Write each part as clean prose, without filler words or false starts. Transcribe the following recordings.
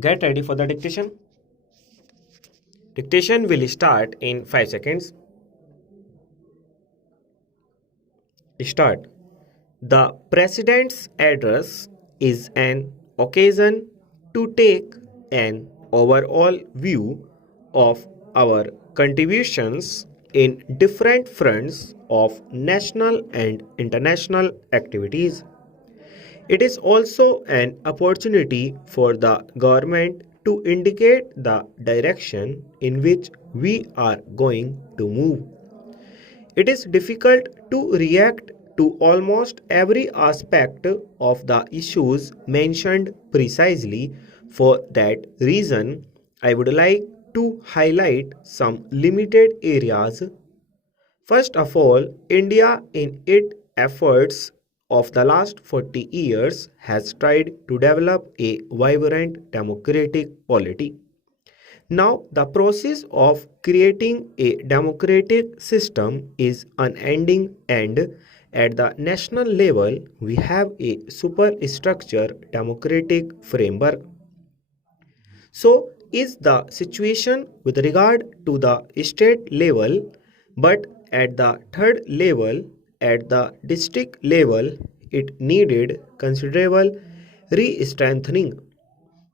Get ready for the dictation. Dictation will start in 5 seconds. Start. The President's address is an occasion to take an overall view of our contributions in different fronts of national and international activities. It is also an opportunity for the government to indicate the direction in which we are going to move. It is difficult to react to almost every aspect of the issues mentioned precisely. For that reason, I would like to highlight some limited areas. First of all, India in its efforts of the last 40 years has tried to develop a vibrant democratic polity. Now, the process of creating a democratic system is unending, and at the national level, we have a superstructure democratic framework. So, is the situation with regard to the state level, but at the third level, at the district level, it needed considerable re-strengthening.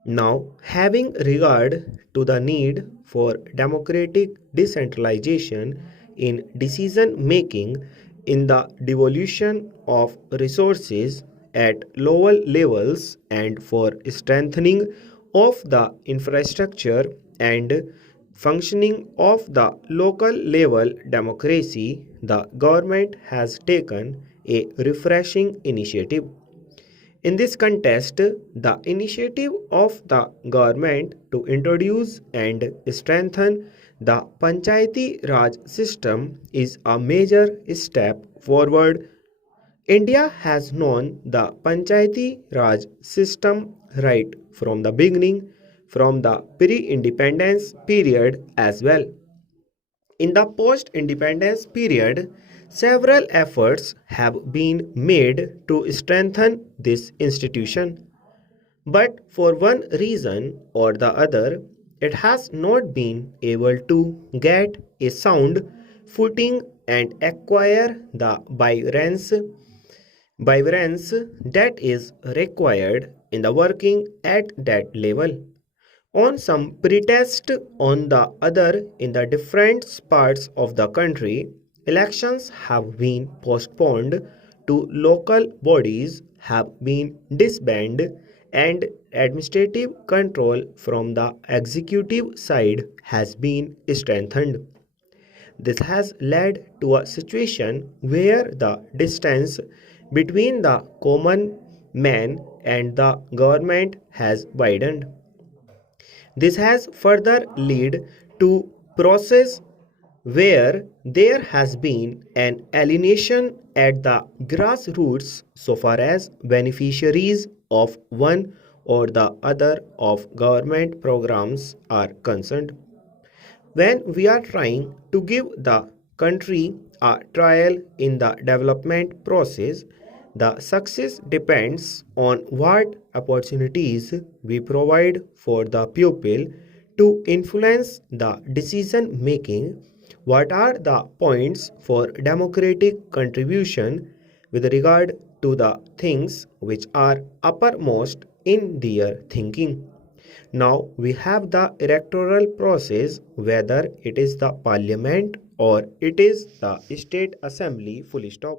Now, having regard to the need for democratic decentralization in decision making, in the devolution of resources at lower levels, and for strengthening of the infrastructure and functioning of the local level democracy, the government has taken a refreshing initiative. In this context, the initiative of the government to introduce and strengthen the Panchayati Raj system is a major step forward. India has known the Panchayati Raj system right from the beginning, from the pre-independence period as well. In the post independence period, several efforts have been made to strengthen this institution, but for one reason or the other, it has not been able to get a sound footing and acquire the vibrance that is required in the working at that level. On some pretext on the other, in the different parts of the country, elections have been postponed to local bodies have been disbanded and administrative control from the executive side has been strengthened. This has led to a situation where the distance between the common man and the government has widened. This has further led to process where there has been an alienation at the grassroots so far as beneficiaries of one or the other of government programs are concerned. When we are trying to give the country a trial in the development process, the success depends on what opportunities we provide for the pupil to influence the decision making. What are the points for democratic contribution with regard to the things which are uppermost in their thinking? Now we have the electoral process, whether it is the parliament or it is the state assembly, full stop.